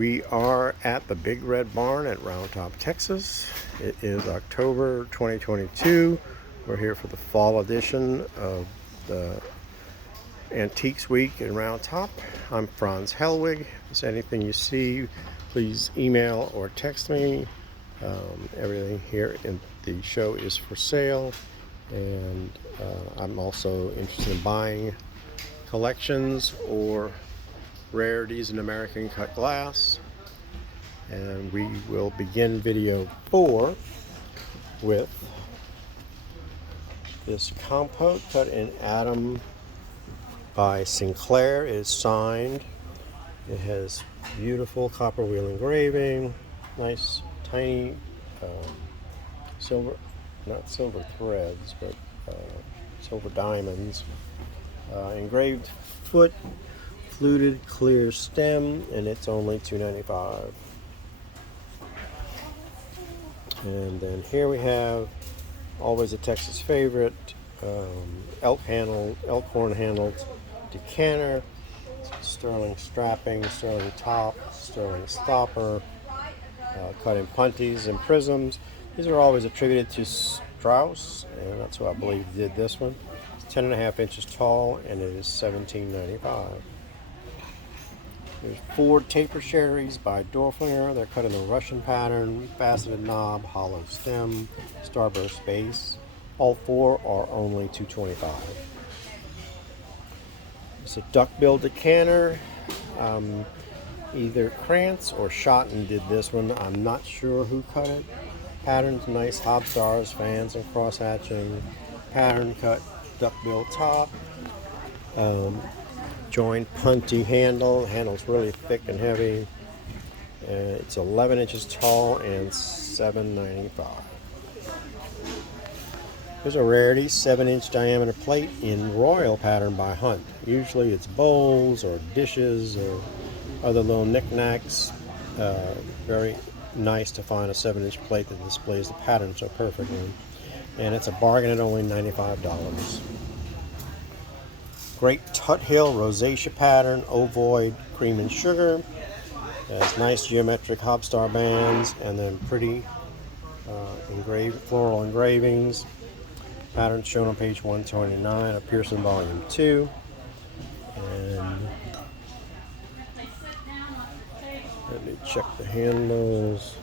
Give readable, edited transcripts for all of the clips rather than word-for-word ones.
We are at the Big Red Barn at Round Top, Texas. It is October 2022. We're here for the fall edition of the Antiques Week in Round Top. I'm Franz Hellwig. If there's anything you see, please email or text me. Everything here in the show is for sale, and I'm also interested in buying collections or rarities in American cut glass. And we will begin video 4 with this compote cut in Adam by Sinclair. It is signed. It has beautiful copper wheel engraving, nice tiny silver, not silver threads, but silver diamonds, engraved foot, fluted clear stem, and it's only $2.95. And then here we have, always a Texas favorite, elk horn handled decanter, sterling strapping, sterling top, sterling stopper, cut in punties and prisms. These are always attributed to Strauss, and that's who I believe did this one. It's 10.5 inches tall, and it is $17.95. There's 4 taper cherries by Dorflinger. They're cut in the Russian pattern, faceted knob, hollow stem, starburst base. All 4 are only $2.25. It's a duckbill decanter. Either Krantz or Schotten did this one. I'm not sure who cut it. Pattern's nice, hob stars, fans, and cross hatching. Pattern cut duckbill top. Joined punty handle. Handle's really thick and heavy. It's 11 inches tall and $7.95. Here's a rarity, 7-inch diameter plate in royal pattern by Hunt. Usually it's bowls or dishes or other little knickknacks. Very nice to find a 7-inch plate that displays the pattern so perfectly. And it's a bargain at only $95. Great Tuthill Rosacea pattern, ovoid, cream and sugar. Has nice geometric hobstar bands and then pretty floral engravings. Pattern shown on page 129 of Pearson Volume 2. And let me check the handles.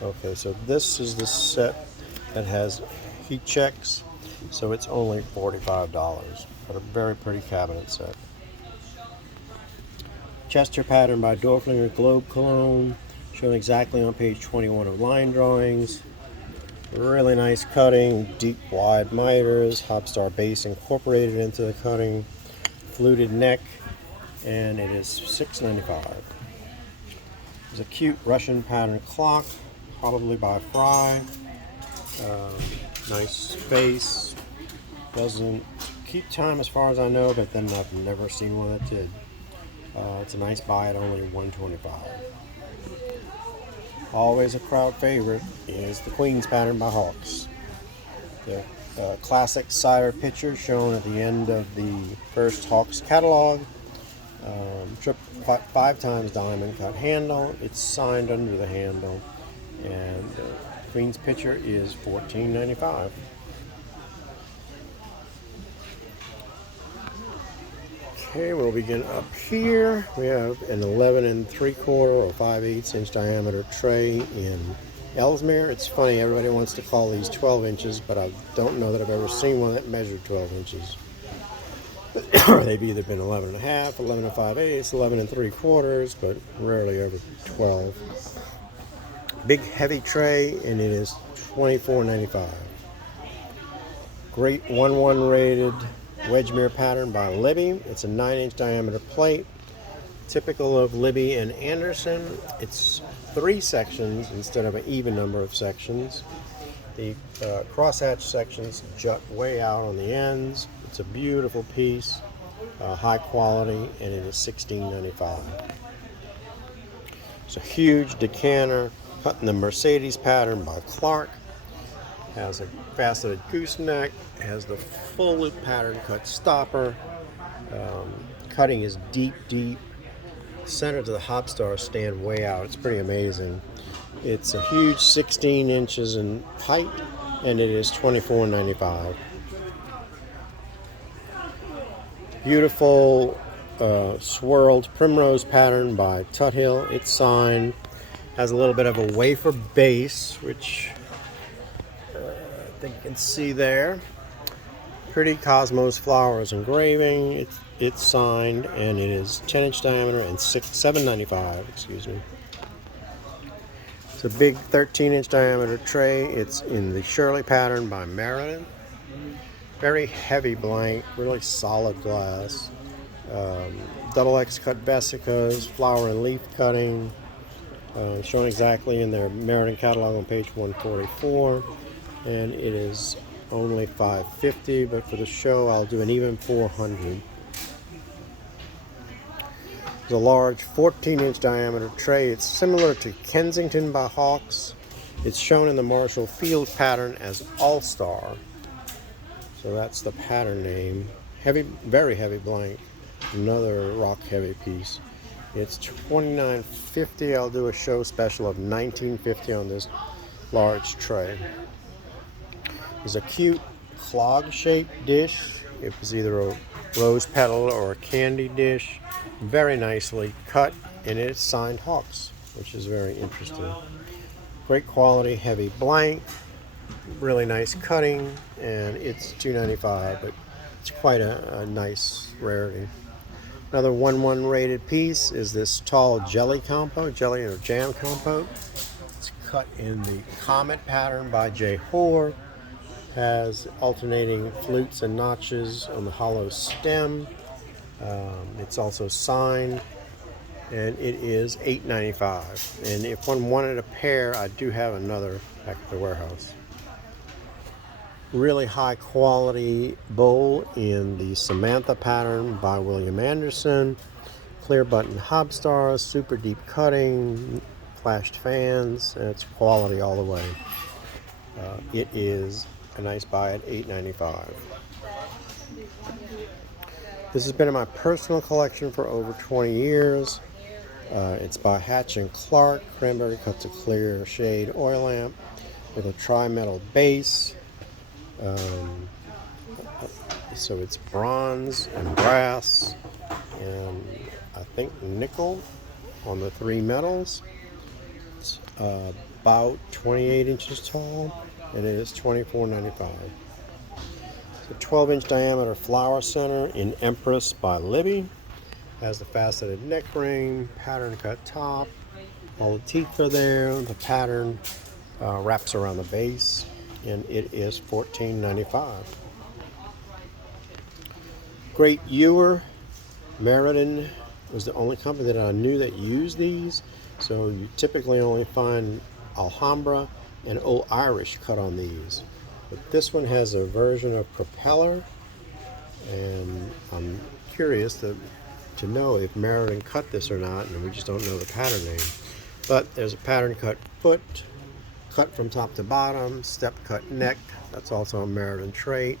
Okay, so this is the set that has heat checks, so it's only $45. But a very pretty cabinet set. Chester pattern by Dorflinger Globe Cologne, shown exactly on page 21 of line drawings. Really nice cutting, deep wide miters, hobstar base incorporated into the cutting, fluted neck, and it is $6.95. There's a cute Russian pattern clock, probably by Fry. Nice space, doesn't keep time as far as I know, but then I've never seen one that did. It's a nice buy at only $1.25. Always a crowd favorite is the Queen's pattern by Hawks. The classic cider pitcher shown at the end of the first Hawks catalog. 5 times diamond cut handle. It's signed under the handle, and Queen's pitcher is $14.95. Okay, we'll begin up here. We have an 11 3/4 or 5/8 inch diameter tray in Ellesmere. It's funny, everybody wants to call these 12 inches, but I don't know that I've ever seen one that measured 12 inches. They've either been 11.5, 11 5/8, 11 3/4, but rarely over 12. Big heavy tray, and it is $24.95. Great 1/1 rated Ellesmere pattern by Libby. It's a 9-inch diameter plate, typical of Libby and Anderson. It's 3 sections instead of an even number of sections. The crosshatch sections jut way out on the ends. It's a beautiful piece, high quality, and it is $16.95. It's a huge decanter cut in the Mercedes pattern by Clark. Has a faceted gooseneck, has the full loop pattern cut stopper. Cutting is deep, center to the hop stars stand way out. It's pretty amazing. It's a huge 16 inches in height, and it is $24.95. Beautiful swirled Primrose Pattern by Tuthill. It's signed. Has a little bit of a wafer base, which I think you can see there. Pretty Cosmos Flowers engraving. It's signed, and it is 10-inch diameter and $7.95. Excuse me. It's a big 13-inch diameter tray. It's in the Shirley Pattern by Meriden. Very heavy blank, really solid glass. Double X cut vesicas, flower and leaf cutting, shown exactly in their Meriden catalog on page 144. And it is only $5.50, but for the show I'll do an even $400. It's a large 14-inch diameter tray. It's similar to Kensington by Hawks. It's shown in the Marshall Field pattern as All-Star. So that's the pattern name. Heavy, very heavy blank. Another rock heavy piece. It's $29.50. I'll do a show special of $19.50 on this large tray. There's a cute clog shaped dish. It was either a rose petal or a candy dish. Very nicely cut, and it's signed Hawks, which is very interesting. Great quality, heavy blank, really nice cutting, and it's $2.95, but it's quite a nice rarity. Another 1-1 rated piece is this tall jelly compote, jelly or jam compote. It's cut in the Comet pattern by J. Hoare. Has alternating flutes and notches on the hollow stem. It's also signed, and it is $8.95. And if one wanted a pair, I do have another back at the warehouse. Really high quality bowl in the Samantha pattern by William Anderson. Clear button hop stars, super deep cutting, flashed fans, and it's quality all the way. It is a nice buy at $8.95. This has been in my personal collection for over 20 years. It's by Hatch and Clark, cranberry cut to clear shade oil lamp with a tri-metal base. So it's bronze and brass and I think nickel on the three metals. It's about 28 inches tall, and it is $24.95. It's a 12-inch diameter flower center in Empress by Libby. Has the faceted neck ring, pattern cut top. All the teeth are there. The pattern wraps around the base, and it is $14.95. Great Ewer. Meriden was the only company that I knew that used these. So you typically only find Alhambra and Old Irish cut on these. But this one has a version of propeller, and I'm curious to know if Meriden cut this or not, and we just don't know the pattern name. But there's a pattern cut foot, cut from top to bottom, step cut neck, that's also a Meriden trait,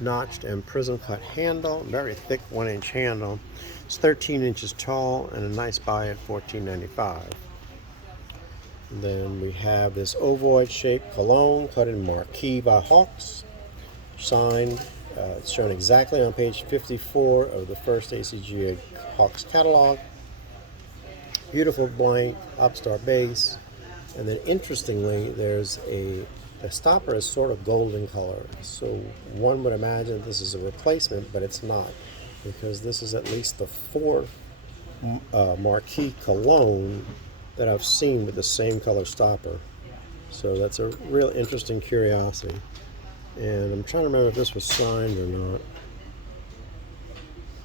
notched and prism cut handle, very thick 1-inch handle. It's 13 inches tall and a nice buy at $14.95. Then we have this ovoid shaped cologne cut in Marquee by Hawks, signed. It's shown exactly on page 54 of the first ACGA Hawks catalog. Beautiful blank, upstar base, and then interestingly, there's the stopper is sort of golden color. So one would imagine this is a replacement, but it's not, because this is at least the fourth Marquee cologne that I've seen with the same color stopper. So that's a real interesting curiosity. And I'm trying to remember if this was signed or not.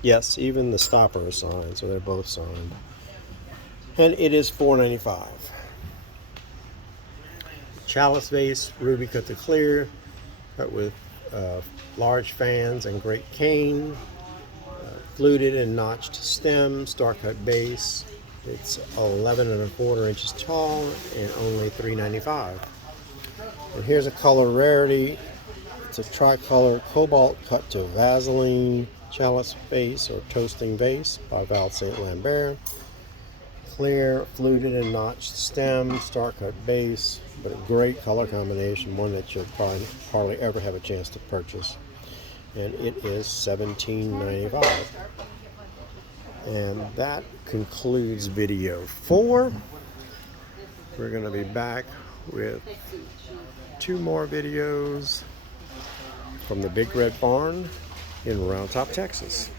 Yes, even the stopper is signed, so they're both signed. And it is $4.95. Chalice Vase, ruby cut to clear, cut with large fans and great cane, fluted and notched stem, star cut base. It's 11 1/4 inches tall and only $3.95. And here's a color rarity. It's a tricolor cobalt cut to Vaseline Chalice Vase or Toasting Vase by Val St. Lambert. Clear, fluted and notched stem, star cut base, but a great color combination, one that you'll probably hardly ever have a chance to purchase. And it is $17.95. And that concludes video 4. We're going to be back with 2 more videos from the Big Red Barn in Round Top, Texas.